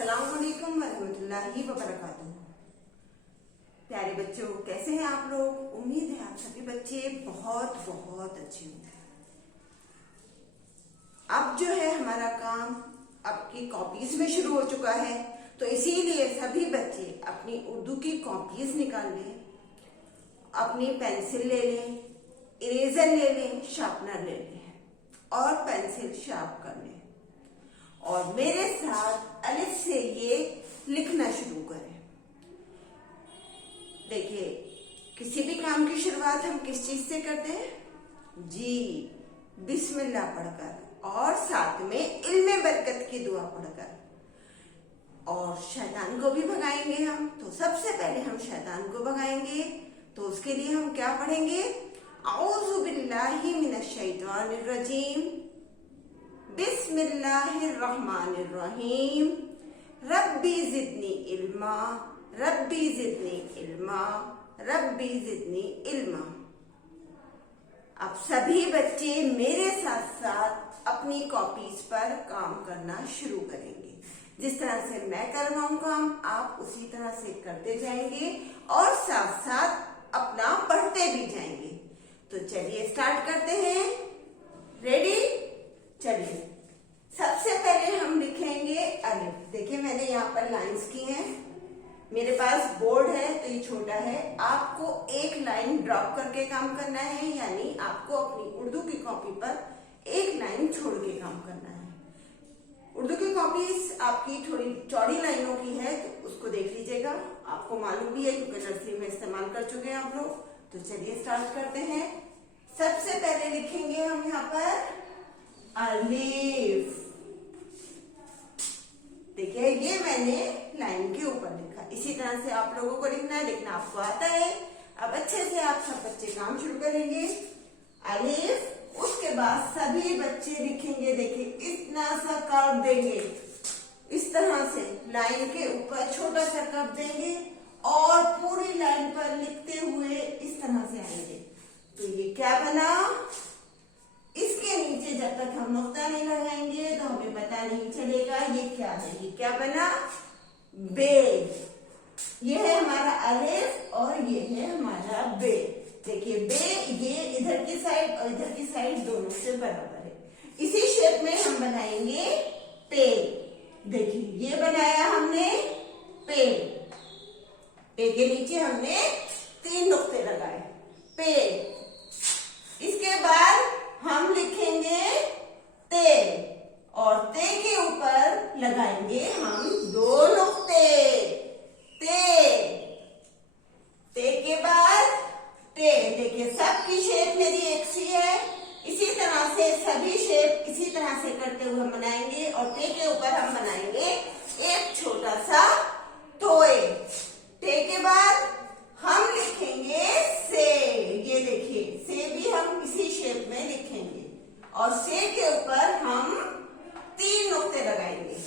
अस्सलामुअलैकुम वरहमतुल्लाहि वबरकातुहू। प्यारे बच्चों, कैसे हैं आप लोग? उम्मीद है आप सभी बच्चे बहुत बहुत अच्छे होंगे। अब जो है हमारा काम आपकी कॉपीज में शुरू हो चुका है, तो इसीलिए सभी बच्चे अपनी उर्दू की कॉपीज निकाल लें, अपनी पेंसिल ले लें, इरेजर ले लें, शार्पनर ले लें और पेंसिल शार्प कर लें और मेरे साथ अलिफ से ये लिखना शुरू करें। देखिए, किसी भी काम की शुरुआत हम किस चीज से करते हैं? जी, बिस्मिल्लाह पढ़कर और साथ में इल्मे बरकत की दुआ पढ़कर। और शैतान को भी भगाएंगे हम, तो सबसे पहले हम शैतान को भगाएंगे, तो उसके लिए हम क्या पढ़ेंगे? औज़ु बिल्लाहि मिनश शैतानिर रजीम, बिस्मिल्लाहिर्रहमानिर्रहीम, रब्बी जिदनी इल्मा, रब्बी जिदनी इल्मा, रब्बी जिदनी इल्मा। अब सभी बच्चे मेरे साथ साथ अपनी कॉपीज पर काम करना शुरू करेंगे। जिस तरह से मैं कर रहा हूं काम, आप उसी तरह से करते जाएंगे और साथ साथ अपना पढ़ते भी जाएंगे। तो चलिए स्टार्ट करते हैं। रेडी? चलिए, सबसे पहले हम लिखेंगे अलिफ। देखिए, मैंने यहाँ पर लाइंस की हैं। मेरे पास बोर्ड है तो ये छोटा है। आपको एक लाइन ड्रॉप करके काम करना है, यानी आपको अपनी उर्दू की कॉपी पर एक लाइन छोड़ के काम करना है। उर्दू की कॉपी आपकी थोड़ी चौड़ी लाइनों की है, तो उसको देख लीजिएगा। आपको मालूम भी है क्योंकि नर्सरी में इस्तेमाल कर चुके हैं आप लोग। तो चलिए स्टार्ट करते हैं। सबसे पहले लिखेंगे हम यहाँ पर अलिफ। देखिए, ये मैंने लाइन के ऊपर लिखा। इसी तरह से आप लोगों को लिखना है, लिखना आपको आता है। अब अच्छे से आप सब बच्चे काम शुरू करेंगे। अलिफ, उसके बाद सभी बच्चे लिखेंगे। देखिए, इतना सा कर्व देंगे, इस तरह से लाइन के ऊपर छोटा सा कर्व देंगे और पूरी लाइन पर लिखते हुए इस तरह से आएंगे। तो ये क्या बना? इसके नीचे जब तक हम नुक्ता नहीं लगाएंगे तो हमें पता नहीं चलेगा ये क्या है। ये क्या बना? बे। ये है हमारा अलिफ और ये है हमारा बे। देखिए, बे ये इधर की साइड और इधर की साइड दोनों से बराबर है। इसी शेप में हम बनाएंगे पे। देखिए, ये बनाया हमने पे। पे के नीचे हमने 3 नुक्ते लगाए, पे। इसके बाद हम लिखेंगे ते और ते के ऊपर लगाएंगे हम 2 नुक्ते, ते। ते के बाद ते। देखिए, सबकी शेप मेरी एक सी है। इसी तरह से सभी शेप इसी तरह से करते हुए हम बनाएंगे और ते के ऊपर हम बनाएंगे एक छोटा सा टोए। ते के बाद हम लिखेंगे से। ये देखिए, से भी हम इसी शेप में लिखेंगे और से के ऊपर हम 3 नुक्ते लगाएंगे।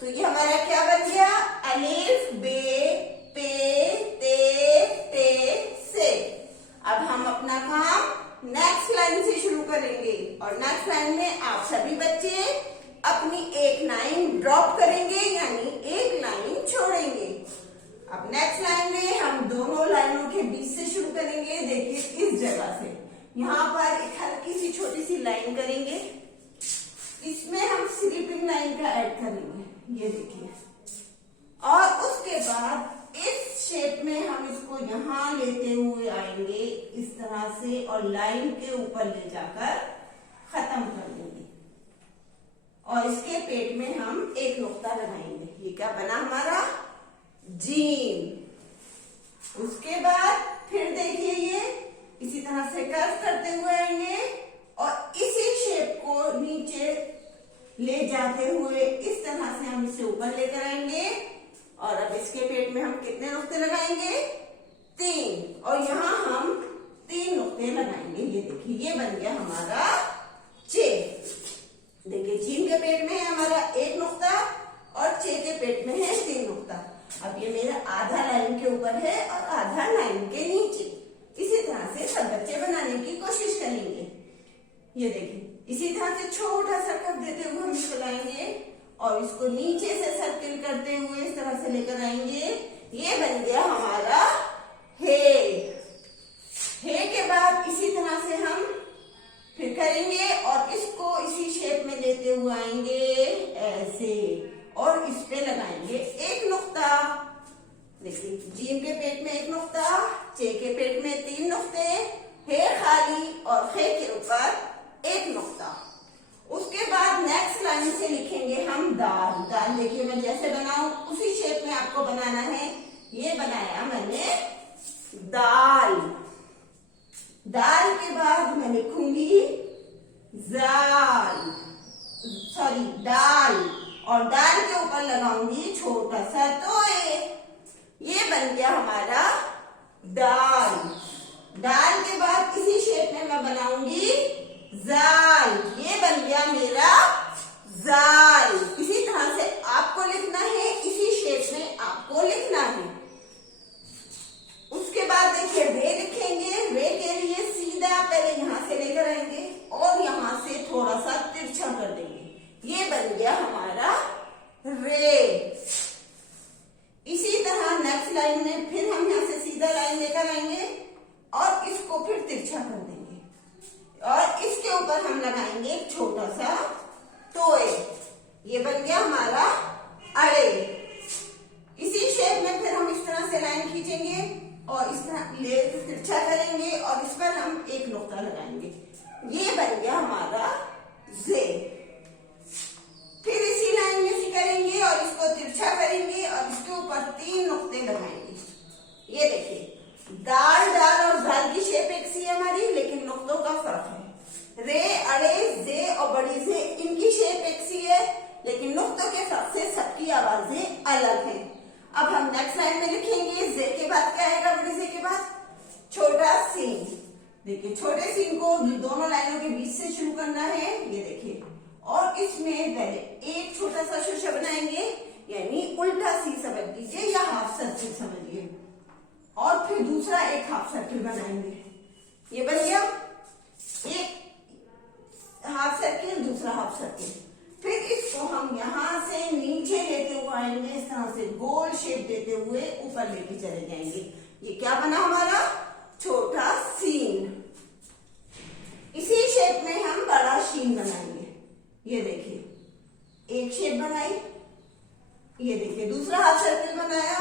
तो ये हमारा क्या बन गया? अलिफ, बे, पे, ते, से। अब हम अपना काम नेक्स्ट लाइन से शुरू करेंगे और नेक्स्ट लाइन में आप सभी बच्चे अपनी एक लाइन ड्रॉप करेंगे, यानी एक लाइन छोड़ेंगे। अब नेक्स्ट लाइन में हम दोनों लाइनों के बीच से शुरू करेंगे। देखिए, इस जगह से यहाँ पर एक हल्की सी छोटी सी लाइन करेंगे। इसमें हम स्लीपिंग लाइन का ऐड करेंगे। ये देखिए, और उसके बाद इस शेप में हम इसको यहाँ लेते हुए आएंगे इस तरह से और लाइन के ऊपर ले जाकर खत्म कर देंगे और इसके पेट में हम एक नुक्ता लगाएंगे। ये क्या बना हमारा? जीम। उसके बाद फिर देखिए, ये इसी तरह से कर्व करते हुए आएंगे और इसी शेप को नीचे ले जाते हुए इस तरह से हम इसे ऊपर लेकर आएंगे और अब इसके पेट में हम कितने नुक्ते लगाएंगे? 3। और यहाँ हम 3 नुक्ते लगाएंगे। ये देखिए, ये बन गया हमारा चे। देखिए, जीम के पेट में है हमारा 1 नुक्ता और चे के पेट में है 3 नुक्ता। अब ये मेरा आधा लाइन के ऊपर है और आधा लाइन के नीचे। इसी तरह से सब बच्चे बनाने की कोशिश करेंगे। ये देखिए, इसी तरह से छोटा सा कर्व देते हुए हम इसको लाएंगे और इसको नीचे से सर्किल करते हुए इस तरह से लेकर आएंगे। ये बन गया हमारा हे। हे के बाद इसी तरह से हम फिर करेंगे और इसको इसी शेप में लेते हुए आएंगे ऐसे और इस पे लगाएंगे एक नुक्ता। देखिए, जीम के पेट में एक नुक्ता, चे के पेट में 3 नुक्ते, हे खाली और खे के ऊपर एक नुक्ता। उसके बाद नेक्स्ट लाइन से लिखेंगे हम दाल। दाल देखिए मैं जैसे बनाऊं उसी शेप में आपको बनाना है। ये बनाया मैंने दाल। दाल के बाद मैं लिखूंगी दाल और दाल के ऊपर लगाऊंगी छोटा सा तोए। ये बन गया हमारा दाल। दाल के बाद इसी शेप में मैं बनाऊंगी जाल। ये बन गया मेरा जाल। इसी तरह से आपको लिखना है, इसी शेप में आपको लिखना है। उसके बाद देखिए रे लिखेंगे। रे के लिए सीधा पहले यहां से लेकर आएंगे और यहां से थोड़ा सा तिरछा कर देंगे। ये बन गया हमारा रे। इसी तरह नेक्स्ट लाइन में फिर हम यहां से सीधा लाइन लेकर आएंगे और इसको फिर तिरछा कर देंगे और इसके ऊपर हम लगाएंगे एक छोटा सा टोए। ये बन गया हमारा अड़े। इसी शेप में फिर हम इस तरह से लाइन खींचेंगे और इस तरह ले तिरछा करेंगे और इस पर हम एक नुक्ता लगाएंगे। ये बन गया हमारा जे। फिर इसी लाइन में से करेंगे और इसको तिरछा करेंगे और इसके ऊपर 3 नुक्ते लगाएंगे। ये देखिए दाल दाल और दाल की शेप एक सी है हमारी, लेकिन नुक्तों का फर्क है। रे, अड़े, जे और बड़ी से इनकी शेप एक सी है, लेकिन नुक्तों के फर्क से सबकी आवाजें अलग हैं। अब हम नेक्स्ट लाइन में लिखेंगे जे के बाद क्या आएगा, बड़ी से के बाद छोटा सीन। देखिए छोटे सीन को दोनों लाइनों के बीच से शुरू करना है। ये देखिए और इसमें पहले एक छोटा सा शीशा बनाएंगे, यानी उल्टा सी समझ लीजिए या हाफ सर्किल समझिए, और फिर दूसरा एक हाफ सर्किल बनाएंगे। ये बन गया एक हाफ सर्किल, दूसरा हाफ सर्किल। फिर इसको हम यहां से नीचे लेते हुए आएंगे, इस तरह से गोल शेप देते हुए ऊपर लेके चले जाएंगे। ये क्या बना हमारा छोटा सीन। इसी शेप में हम बड़ा सीन बनाएंगे। ये देखिए एक शेप बनाई, ये देखिए दूसरा हाफ सर्किल बनाया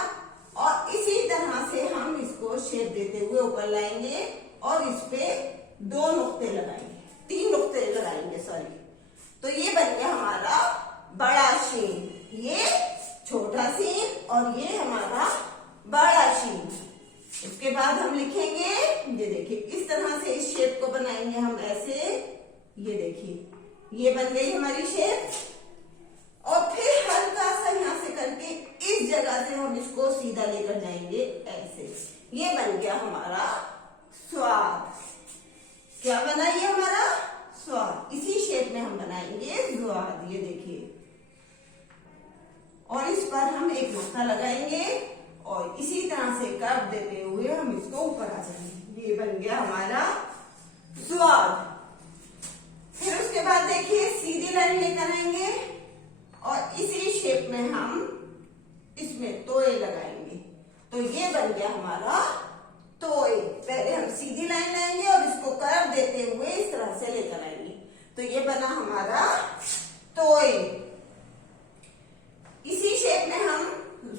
और इसी तरह से हम इसको शेप देते हुए ऊपर लाएंगे और इस पे 2 नुक्ते लगाएंगे, 3 नुक्ते लगाएंगे सॉरी। तो ये बन गया हमारा बड़ा सीन, ये छोटा सीन और ये हमारा बड़ा सीन। इसके बाद हम लिखेंगे, ये देखिए इस तरह से इस शेप को बनाएंगे हम ऐसे। ये देखिए ये बन गई हमारी शेप और फिर हल्का सा यहां से करके इस जगह से हम इसको सीधा लेकर जाएंगे ऐसे। ये बन गया हमारा स्वाद। क्या बना ये हमारा स्वाद। इसी शेप में हम बनाएंगे स्वाद। ये देखिए और इस पर हम एक नुक्ता लगाएंगे और इसी तरह से कर्व देते हुए हम इसको ऊपर आ जाएंगे। ये बन गया हमारा स्वाद। फिर उसके बाद देखिए सीधी लाइन लेकर आएंगे और इसी शेप में हम इसमें तोए लगाएंगे। तो ये बन गया हमारा तोए। पहले हम सीधी लाइन लाएंगे और इसको कर्व देते हुए इस तरह से लेकर आएंगे। तो ये बना हमारा तोए। इसी शेप में हम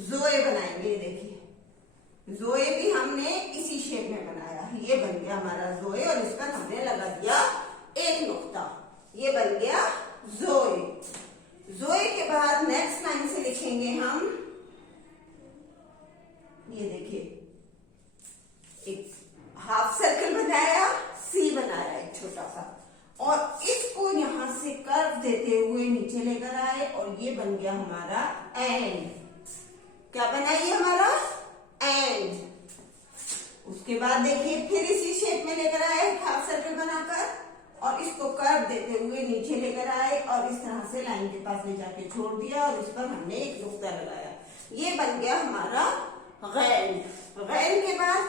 जोए बनाएंगे। देखिए जोए भी हमने इसी शेप में बनाया। ये बन गया हमारा जोए और इस पर हमने लगा दिया एक नुक्ता। ये बन गया जोए। जोए के बाद नेक्स्ट लाइन से लिखेंगे हम, ये देखिए एक हाफ सर्कल बनाया, सी बनाया एक छोटा सा और इसको यहां से कर्व देते हुए नीचे लेकर आए और ये बन गया हमारा एंड। क्या बना ये हमारा एंड। उसके बाद देखिए फिर इसी शेप में लेकर आए हाफ सर्कल बनाकर और इसको कर्व देते हुए नीचे लेकर आए और इस तरह से लाइन के पास ले जाके छोड़ दिया और इस पर हमने एक नुक्ता लगाया। ये बन गया हमारा गैन। गैन के बाद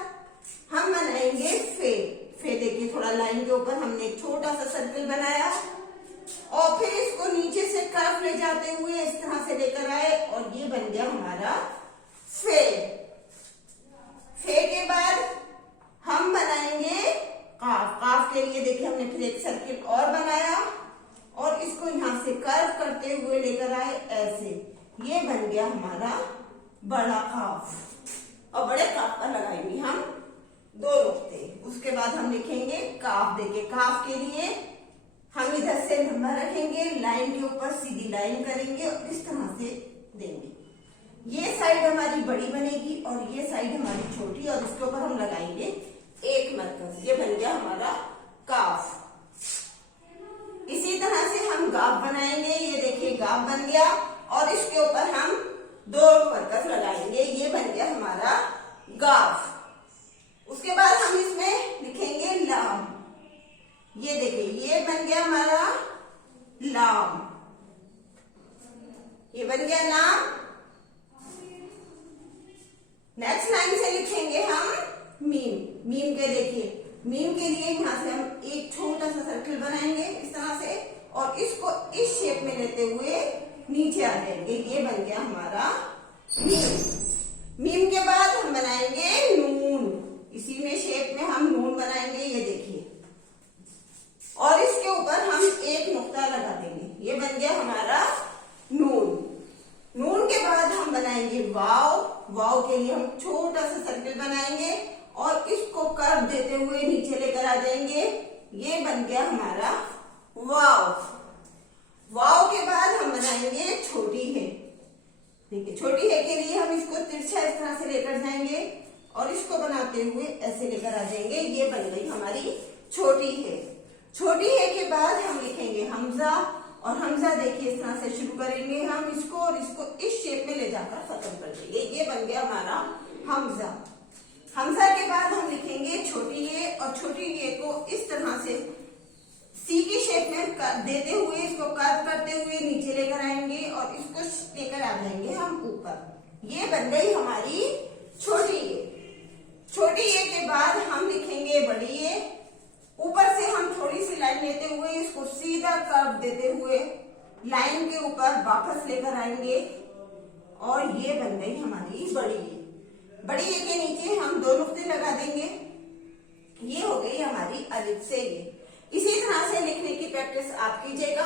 हम बनाएंगे फे। फे देखिए थोड़ा लाइन के ऊपर हमने एक छोटा सा सर्कल बनाया और फिर इसको नीचे से कर्व ले जाते हुए इस तरह से लेकर आए और ये बन गया हमारा फे। फे के बाद हम बनाएंगे काफ। काफ के लिए देखिए हमने फिर एक सर्किल और बनाया और इसको यहां से कर्व करते हुए लेकर आए ऐसे, ये बन गया हमारा बड़ा काफ। और बड़े काफ पर लगाएंगे हम 2 नुक्ते। उसके बाद हम लिखेंगे काफ। देखिए काफ के लिए हम इधर से नंबर रखेंगे, लाइन के ऊपर सीधी लाइन करेंगे और इस तरह से देंगे। ये साइड हमारी बड़ी बनेगी और ये साइड हमारी छोटी, और इसके ऊपर हम लगाएंगे एक मरकज। ये बन गया हमारा काफ। इसी तरह से हम गाफ बनाएंगे। ये देखिए गाफ बन गया और इसके ऊपर हम 2 मरकज लगाएंगे। ये बन गया हमारा गाफ। उसके बाद हम इसमें लिखेंगे लाम। ये देखिए ये बन गया हमारा लाम। ये बन गया लाम। नेक्स्ट लाइन से लिखेंगे हम मीम। मीम के देखिए मीम के लिए यहां से हम एक छोटा सा सर्किल बनाएंगे इस तरह से और इसको इस शेप में लेते हुए नीचे आ जाएंगे। ये बन गया हमारा मीम। मीम के बाद हम बनाएंगे नून। इसी में शेप में हम नून बनाएंगे। ये देखिए और इसके ऊपर हम एक नुक्ता लगा देंगे। ये बन गया हमारा नून। नून के बाद हम बनाएंगे वाव। वाव के लिए हम छोटा सा सर्किल बनाएंगे और इसको कर्व देते हुए नीचे लेकर आ जाएंगे। ये बन गया हमारा वाव। वाव के बाद हम बनाएंगे छोटी है। देखिए छोटी है के लिए हम इसको तिरछा इस तरह से लेकर जाएंगे और इसको बनाते हुए ऐसे लेकर आ जाएंगे। ये बन गई हमारी छोटी है। छोटी है के बाद हम लिखेंगे हमजा और हमजा देखिए इस तरह से शुरू करेंगे हम इसको और इसको इस शेप में ले जाकर खत्म कर देंगे। ये बन गया हमारा हमजा। हमजा के बाद हम लिखेंगे छोटी ए और छोटी ए को इस तरह से सी की शेप में देते हुए इसको कर्व करते हुए नीचे लेकर आएंगे और इसको लेकर आ जाएंगे हम ऊपर। ये बन गई हमारी छोटी ए। छोटी ए के बाद हम लिखेंगे बड़ी ए। ऊपर से हम थोड़ी सी लाइन लेते हुए इसको सीधा कर्व देते हुए लाइन के ऊपर वापस लेकर आएंगे और ये बन गई हमारी बड़ी ए। बड़ी ए के नीचे हम 2 नुक्ते लगा देंगे। ये हो गई हमारी अलिफ से ये। इसी तरह से लिखने की प्रैक्टिस आप कीजिएगा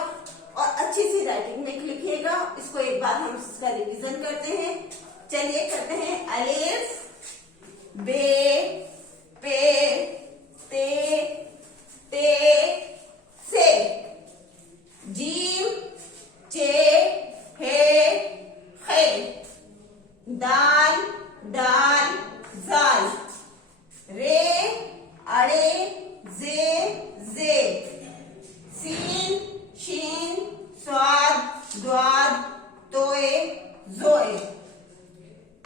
और अच्छी सी राइटिंग में लिखिएगा। इसको एक बार हम इसका रिवीजन करते हैं। चलिए करते हैं। अलिफ बे पे ते ते से। जीम चे हे खे। दाल दाल जाल। रे अड़े जे जे। सीन शीन स्वाद द्वाद तोए जोए।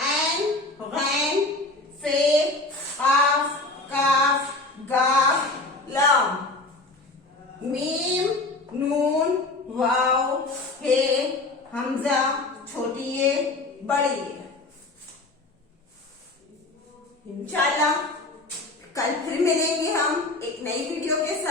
ऐन गैन फे काफ काफ गाफ लाम। मीम नून वाव हे हमजा छोटी ए बड़ी ए। इंशाल्लाह कल फिर मिलेंगे हम एक नई वीडियो के